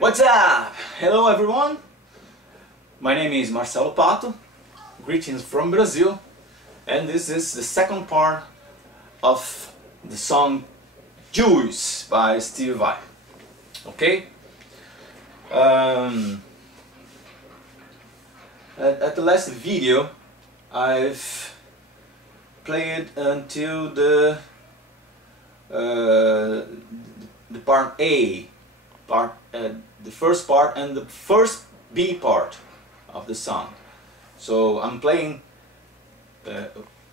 What's up? Hello everyone! My name is Marcello Pato, greetings from Brazil, and this is the second part of the song Juice by Steve Vai. Okay? At the last video I've played until the part A, the first part and the first B part of the song. So I'm playing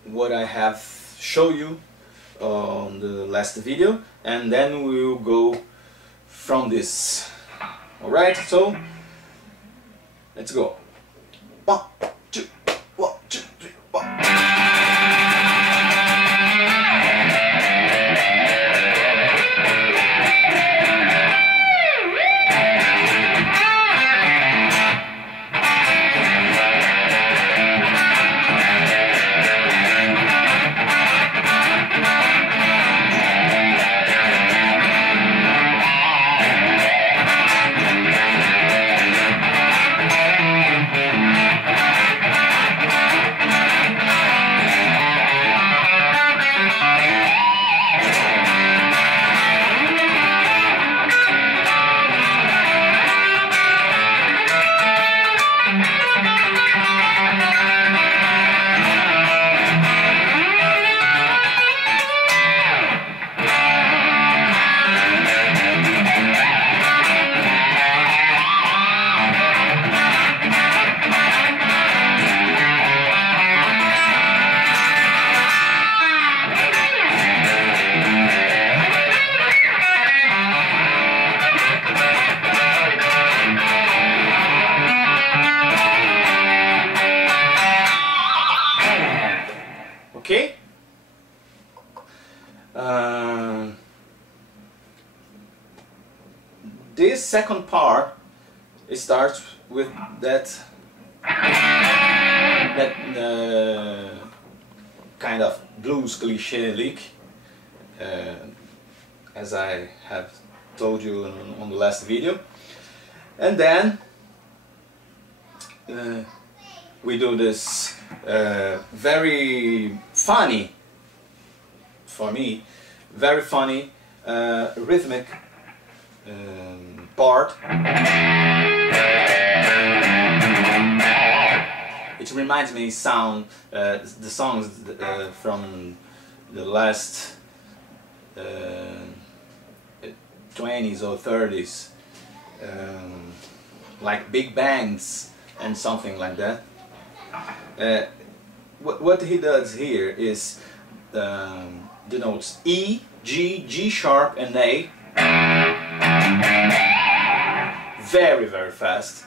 what I have shown you on the last video, and then we will go from this. Alright, so let's go. 1, 2, 1, 2, 3, 1. Okay. This second part, it starts with that kind of blues cliche lick, as I have told you on the last video, and then we do this very funny, for me, very funny rhythmic part. It reminds me the songs from the last 20s or 30s, like big bangs and something like that. What he does here is the notes E, G, G sharp and A, very fast.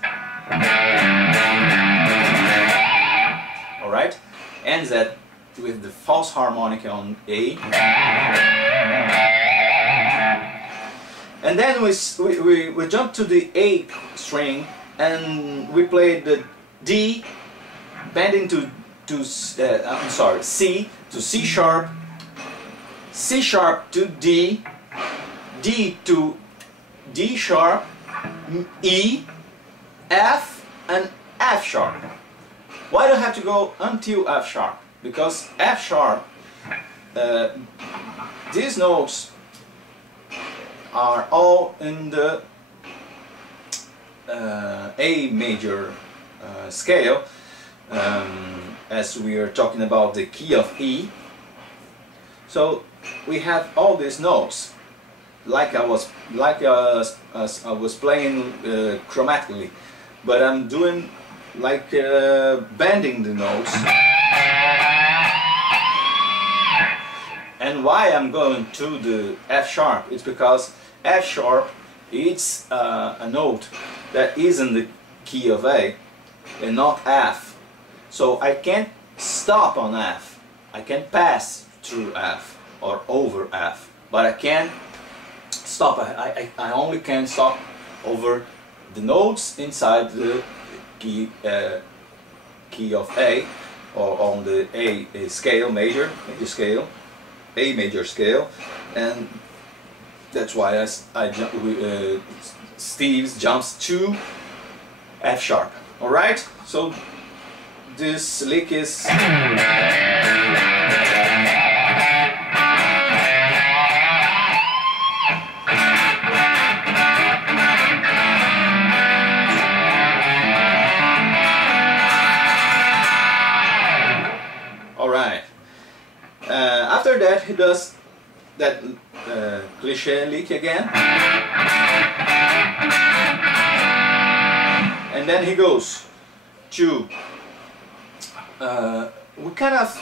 Alright, ends that with the false harmonic on A, and then we jump to the A string and we play the D bending to C to C sharp, C sharp to D, D to D sharp, E, F and F sharp. Why do I have to go until F sharp? Because F sharp, these notes are all in the A major scale, as we are talking about the key of E. So we have all these notes, like I was playing chromatically, but I'm doing like bending the notes. And why I'm going to the F sharp? It's because F sharp, it's a note that is in the key of A and not F. So I can't stop on F. I can pass through F or over F, but I can't stop. I only can stop over the notes inside the key of A, or on the A scale, major scale, A major scale, and that's why I Steve jumps to F sharp. Alright, so this lick is alright. After that he does that cliche lick again, and then he goes to we kind of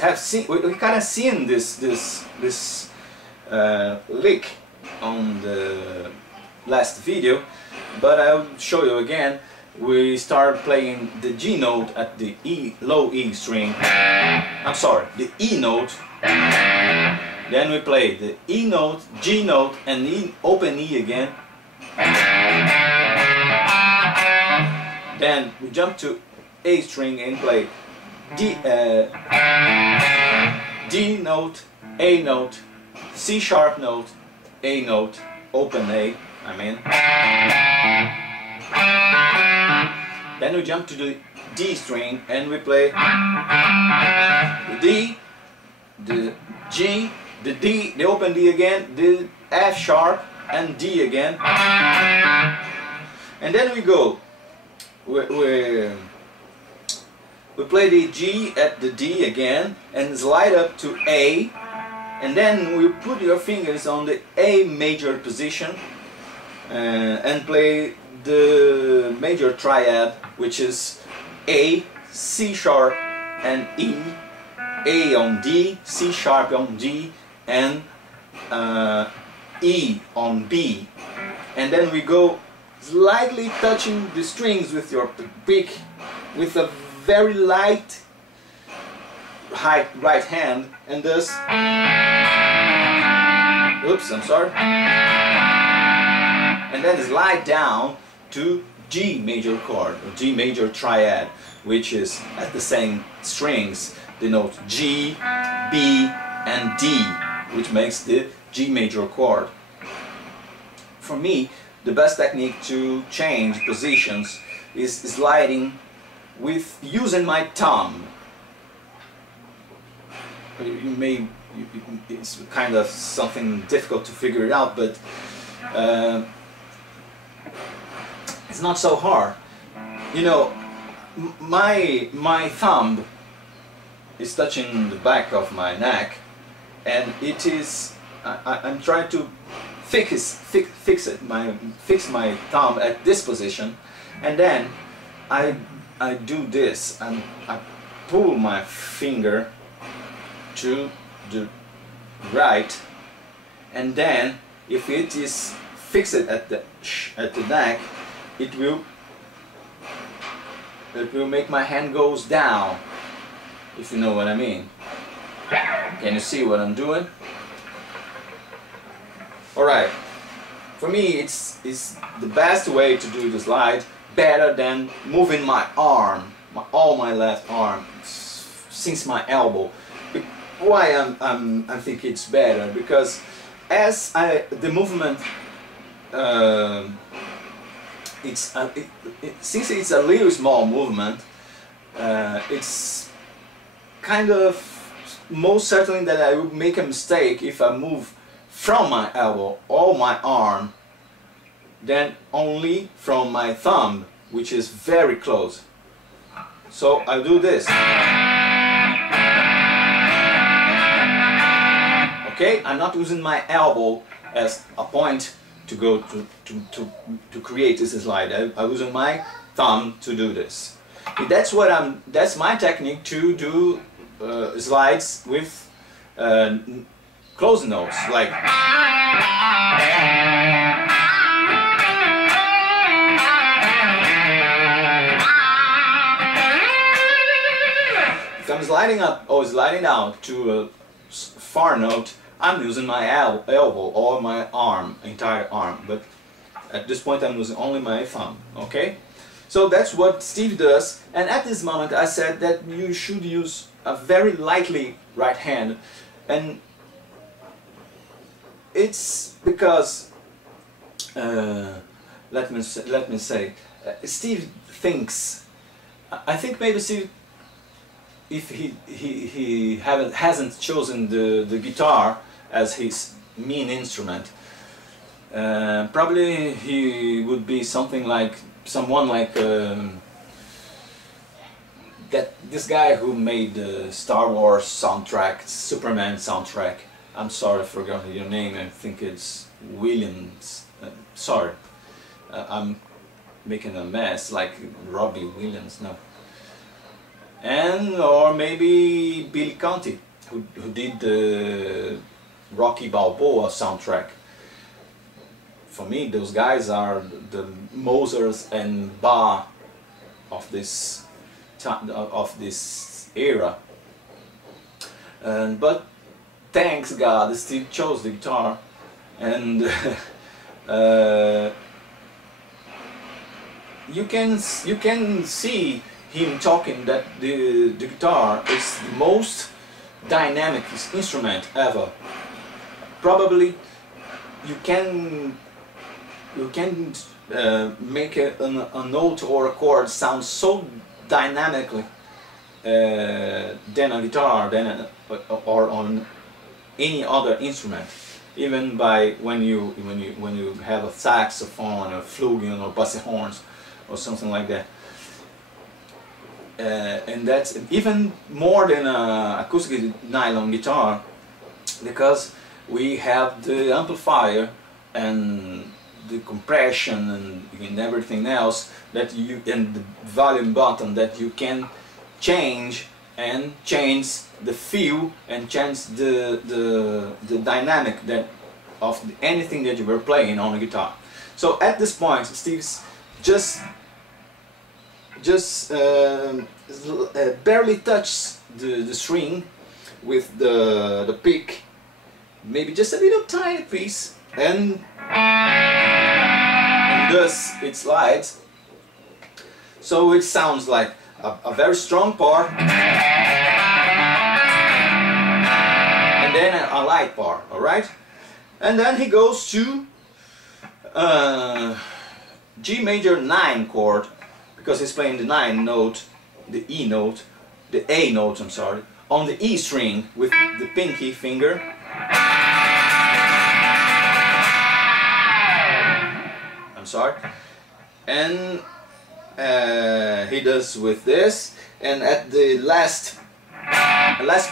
have seen this lick on the last video, but I'll show you again. We start playing the G note at the low E string. I'm sorry, the E note. Then we play the E note, G note, and open E again. Then we jump to A string and play D note, A note, C sharp note, A note, open A, Then we jump to the D string and we play the D, the G, the D, the open D again, the F sharp and D again. And then we go, we play the G at the D again and slide up to A, and then we put your fingers on the A major position and play the major triad, which is A, C sharp and E, A on D, C sharp on D, and E on B. And then we go slightly touching the strings with your pick with a very light right hand, and thus, oops, I'm sorry, and then slide down to G major chord, or G major triad, which is at the same strings, the note G, B and D, which makes the G major chord. For me, the best technique to change positions is sliding with using my thumb. It's kind of something difficult to figure it out, but it's not so hard. You know, my thumb is touching the back of my neck, and it is I'm trying to fix my thumb at this position, and then I do this, and I pull my finger to the right, and then if it is fixed at the neck, it will make my hand goes down, if you know what I mean. Can you see what I'm doing? Alright, for me it's the best way to do the slide, better than moving my arm, all my left arm, since my elbow. Why I think it's better? Because as the movement, since it's a little small movement, it's kind of most certainly that I would make a mistake if I move from my elbow or my arm than only from my thumb, which is very close. So I do this. Okay, I'm not using my elbow as a point to go to create this slide. I'm using my thumb to do this. That's my technique to do slides with close notes, like. If I'm sliding up or sliding down to a far note, I'm using my elbow or my arm, entire arm, but at this point I'm using only my thumb, okay? So that's what Steve does, and at this moment I said that you should use a very lightly right hand, and it's because let me say, Steve thinks. I think maybe Steve, if he hasn't chosen the guitar as his main instrument, probably he would be someone like this guy who made the Star Wars soundtrack, Superman soundtrack. I'm sorry, I forgot your name. I think it's Williams. Sorry, I'm making a mess, like Robbie Williams. No. And or maybe Billy Conti, who did the Rocky Balboa soundtrack. For me, those guys are the Mozart and Bach of this era. But thanks God, Steve chose the guitar, and you can see him talking that the guitar is the most dynamic instrument ever. Probably you can make a note or a chord sound so dynamically than a guitar, or on any other instrument. Even by when you have a saxophone or flugelhorn or bass horns or something like that. And that's even more than an acoustic nylon guitar, because we have the amplifier and the compression and everything else and the volume button that you can change the feel and change the dynamic of anything that you were playing on a guitar. So at this point, Steve's just barely touches the string with the pick, maybe just a little tiny piece, and thus it slides. So it sounds like a very strong part, and then a light part, alright? And then he goes to G major 9 chord, because he's playing the 9 note, the E note, the A note, I'm sorry, on the E string with the pinky finger. I'm sorry. And he does with this, and at the last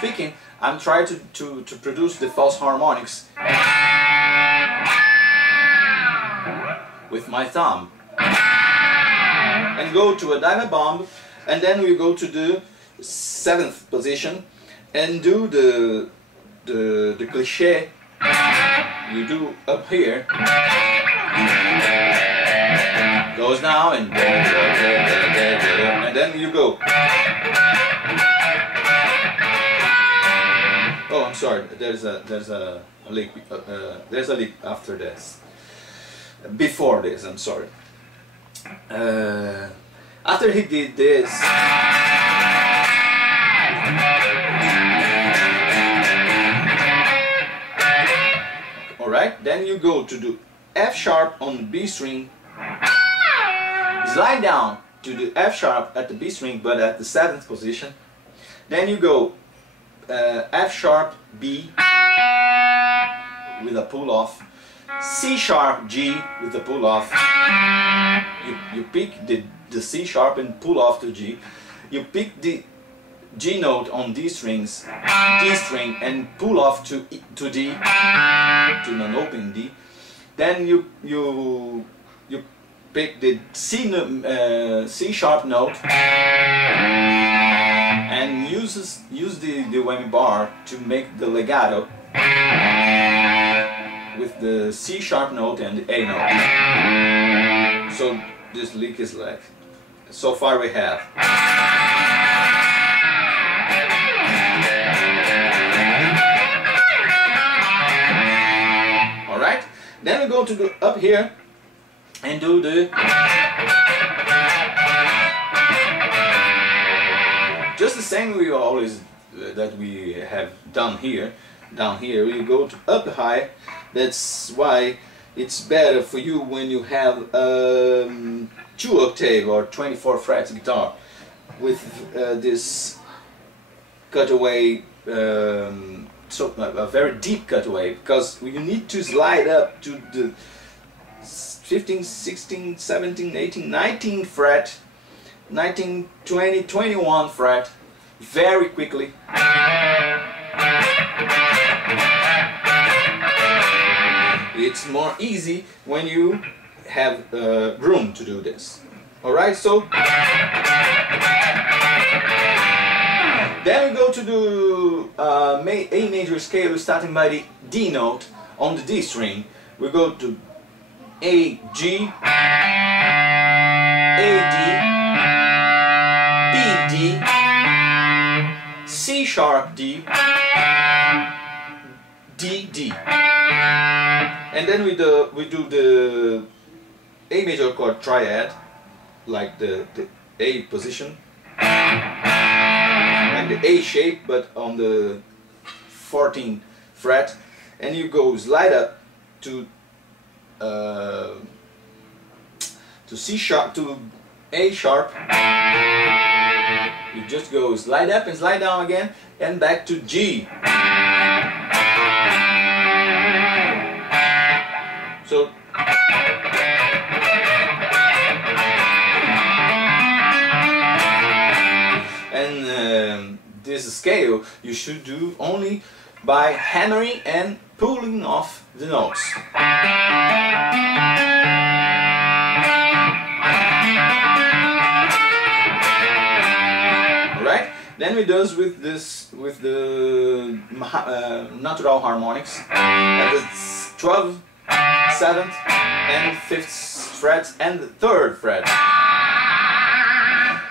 picking, I'm trying to produce the false harmonics with my thumb, and go to a diamond bomb, and then we go to the 7th position and do the cliché you do up here. Goes down and then you go. Oh, I'm sorry. There's a leak. There's a leak after this. Before this, I'm sorry. After he did this, all right. Then you go to the F sharp on the B string. Slide down to the F sharp at the B string, but at the 7th position. Then you go F sharp B with a pull off, C sharp G with a pull off. You pick the C sharp and pull off to G. You pick the G note on D strings, D string, and pull off to D, to an open D. Then you pick the C sharp note and use the whammy bar to make the legato with the C sharp note and the A note. So this lick is like, so far we have. Alright, then we go to the up here and do the just the same we always that we have done here. Down here we go to up high. That's why it's better for you when you have 2-octave or 24 frets guitar with this cutaway, so a very deep cutaway, because you need to slide up to the 15, 16, 17, 18, 19 fret, 19, 20, 21 fret very quickly. It's more easy when you have room to do this. Alright, so then we go to the A major scale, starting by the D note on the D string. We go to A, G, A, D, B, D, C sharp D, D, D. And then we do the A major chord triad, like the A position, like the A shape, but on the 14th fret, and you go slide up to C sharp, to A sharp. You just go slide up and slide down again, and back to G. So and this scale you should do only by hammering and pulling off the notes. Alright? Then we do with the natural harmonics at the 12th, 7th and 5th frets and the 3rd fret.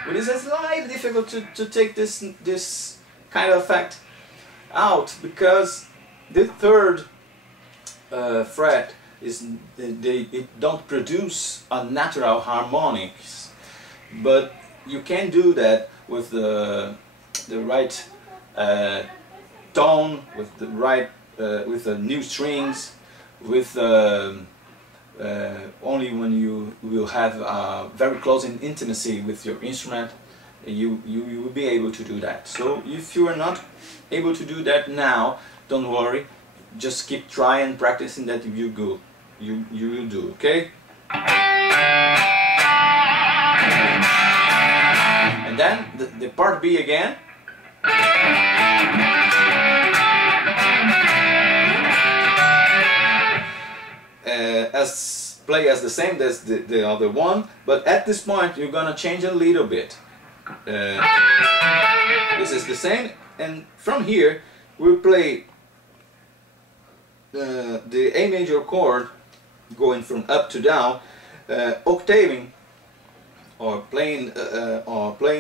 It is slightly difficult to take this kind of effect out, because the 3rd fret is it don't produce a natural harmonics, but you can do that with the right tone, with the right with the new strings, with only when you will have very close intimacy with your instrument, you will be able to do that. So if you are not able to do that now, don't worry, just keep trying, practicing that. You will do, okay? And then the part B again. Play as the same as the other one, but at this point you're gonna change a little bit. This is the same, and from here we'll play the A major chord going from up to down, octaving or playing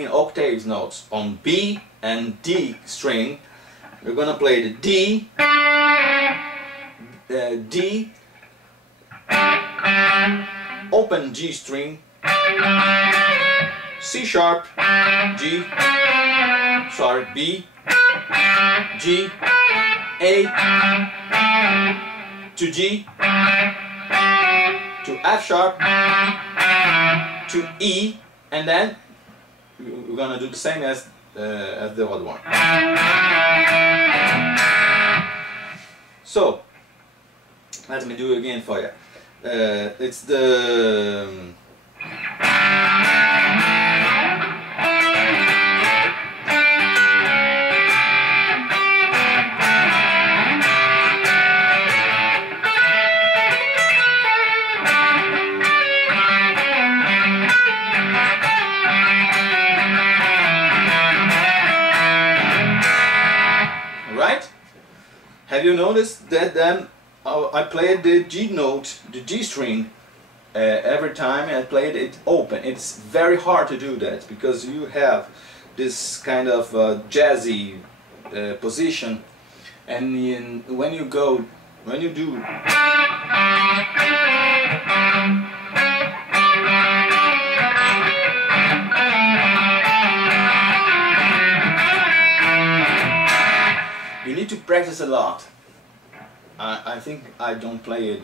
octaves notes on B and D string. We're gonna play the D, D, open G string, C sharp, G, sorry, B, G, A, to G, to F sharp, to E, and then we're gonna do the same as the other one. So let me do it again for you. It's the right? Have you noticed that then I played the G note, the G string, every time I played it open. It's very hard to do that because you have this kind of jazzy position, and when you do you need to practice a lot. I think I don't play it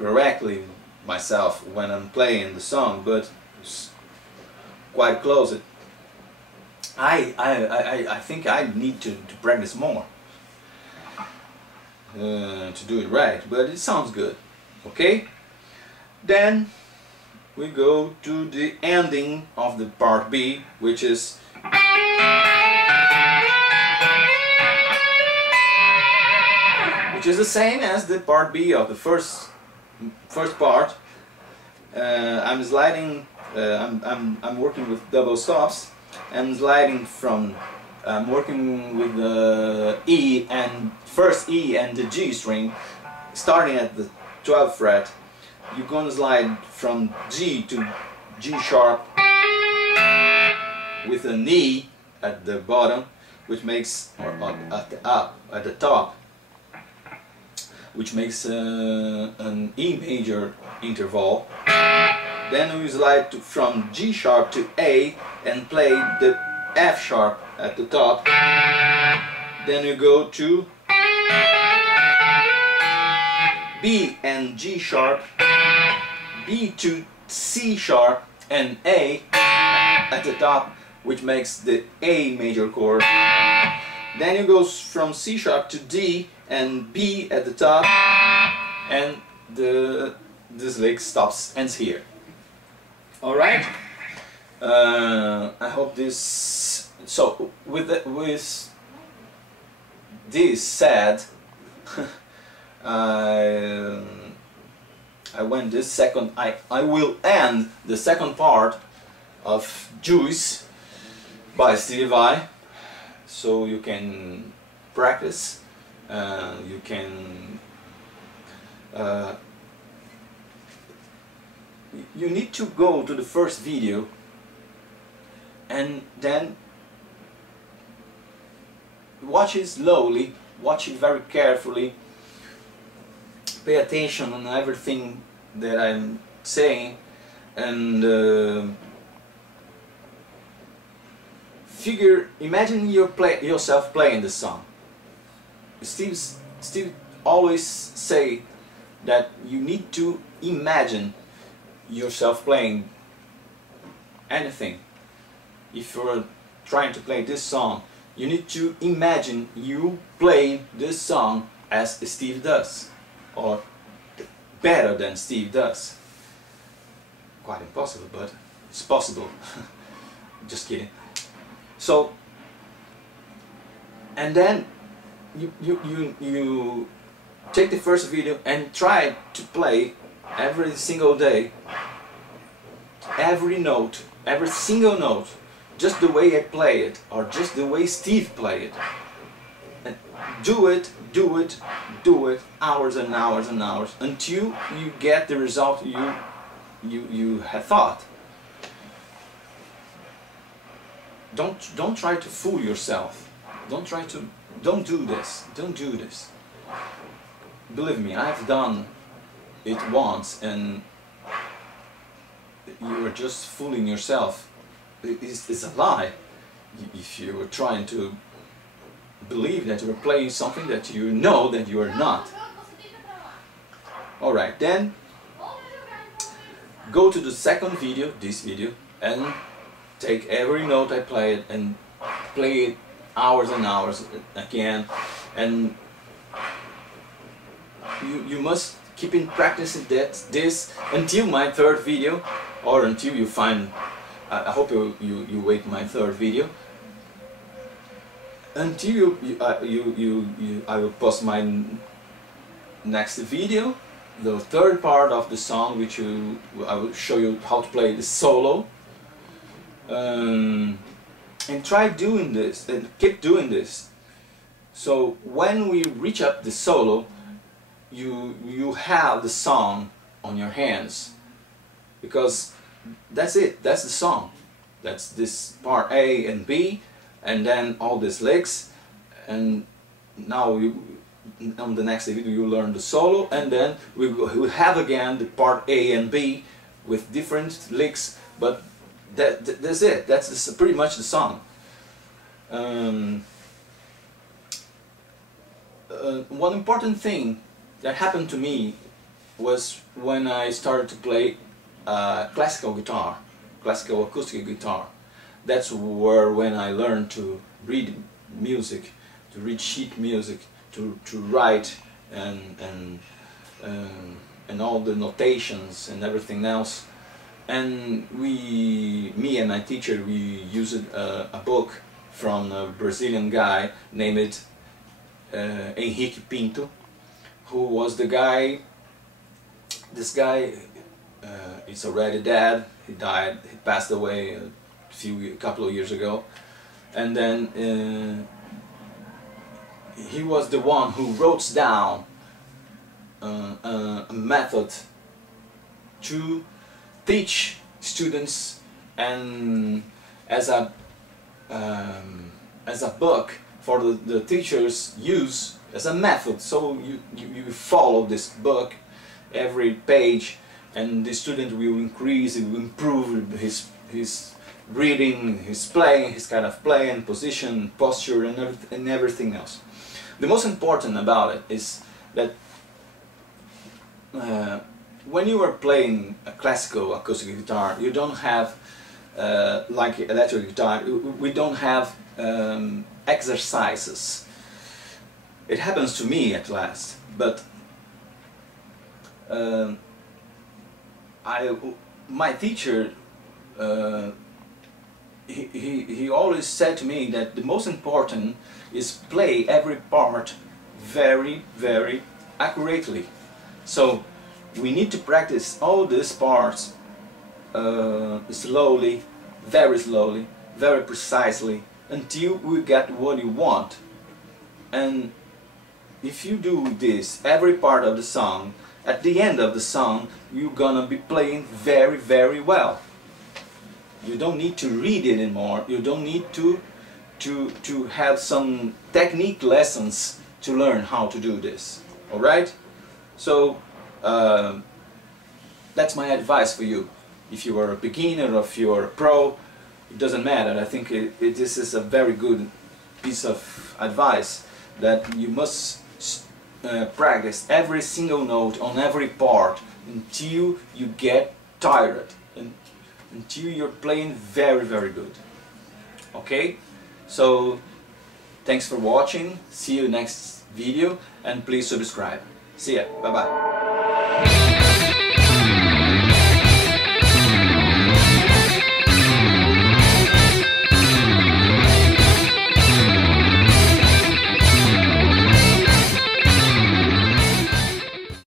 correctly myself when I'm playing the song, but it's quite close. I think I need to practice more to do it right, but it sounds good. Okay, then we go to the ending of the part B, which is the same as the part B of the first part. I'm sliding. I'm working with double stops. I'm sliding from. I'm working with the E and first E and the G string, starting at the 12th fret. You're gonna slide from G to G sharp with an E at the bottom, which makes, or at the top, which makes an E major interval. Then we slide from G sharp to A and play the F sharp at the top. Then you go to B and G sharp, B to C sharp and A at the top, which makes the A major chord. Then you go from C sharp to D and B at the top, and this lick ends here. All right. I hope this. So with this said, I went this second. I will end the second part of Juice by Steve Vai, so you can practice. You can. You need to go to the first video and then watch it slowly, watch it very carefully, pay attention on everything that I'm saying, and imagine yourself playing the song. Steve always say that you need to imagine yourself playing anything. If you're trying to play this song, you need to imagine you playing this song as Steve does, or better than Steve does. Quite impossible, but it's possible. Just kidding. So, and then you take the first video and try to play every single day, every note, every single note, just the way I play it, or just the way Steve played it. And do it, hours and hours and hours, until you get the result you had thought. Don't try to fool yourself. Don't do this. Believe me, I've done it once, and you are just fooling yourself. It's a lie if you are trying to believe that you are playing something that you know that you are not. Alright, then go to the second video, this video, and take every note I played and play it hours and hours again, and you must keep in practicing this until my third video, or until you find. I hope you wait my third video until I will post my next video, the third part of the song, which I will show you how to play the solo. And try doing this and keep doing this. So when we reach up the solo, you have the song on your hands, because that's it, that's the song. That's this part A and B, and then all these licks, and now on the next video you learn the solo, and then we'll have again the part A and B with different licks, but that's it, that's pretty much the song. One important thing that happened to me was when I started to play classical guitar, classical acoustic guitar. That's when I learned to read music, to read sheet music, to write and all the notations and everything else. And me and my teacher, we used a book from a Brazilian guy named Henrique Pinto, who was the guy. This guy is already dead. He died. He passed away a couple of years ago, and then he was the one who wrote down a method to teach students, and as a book for the teachers use as a method. So you follow this book every page, and the student will increase, it will improve his reading, his playing, his kind of playing, position, posture, and everything else. The most important about it is that when you are playing a classical acoustic guitar, you don't have like electric guitar. We don't have exercises. It happens to me at last, but my teacher, he always said to me that the most important is play every part very, very accurately. So we need to practice all these parts slowly, very precisely, until we get what you want. And if you do this every part of the song, at the end of the song you're gonna be playing very, very well. You don't need to read it anymore. You don't need to have some technique lessons to learn how to do this. Alright? So that's my advice for you. If you are a beginner or if you are a pro, it doesn't matter. I think this is a very good piece of advice, that you must practice every single note on every part until you get tired, and until you're playing very, very good. Okay? So thanks for watching. See you next video, and please subscribe. See ya. Bye bye.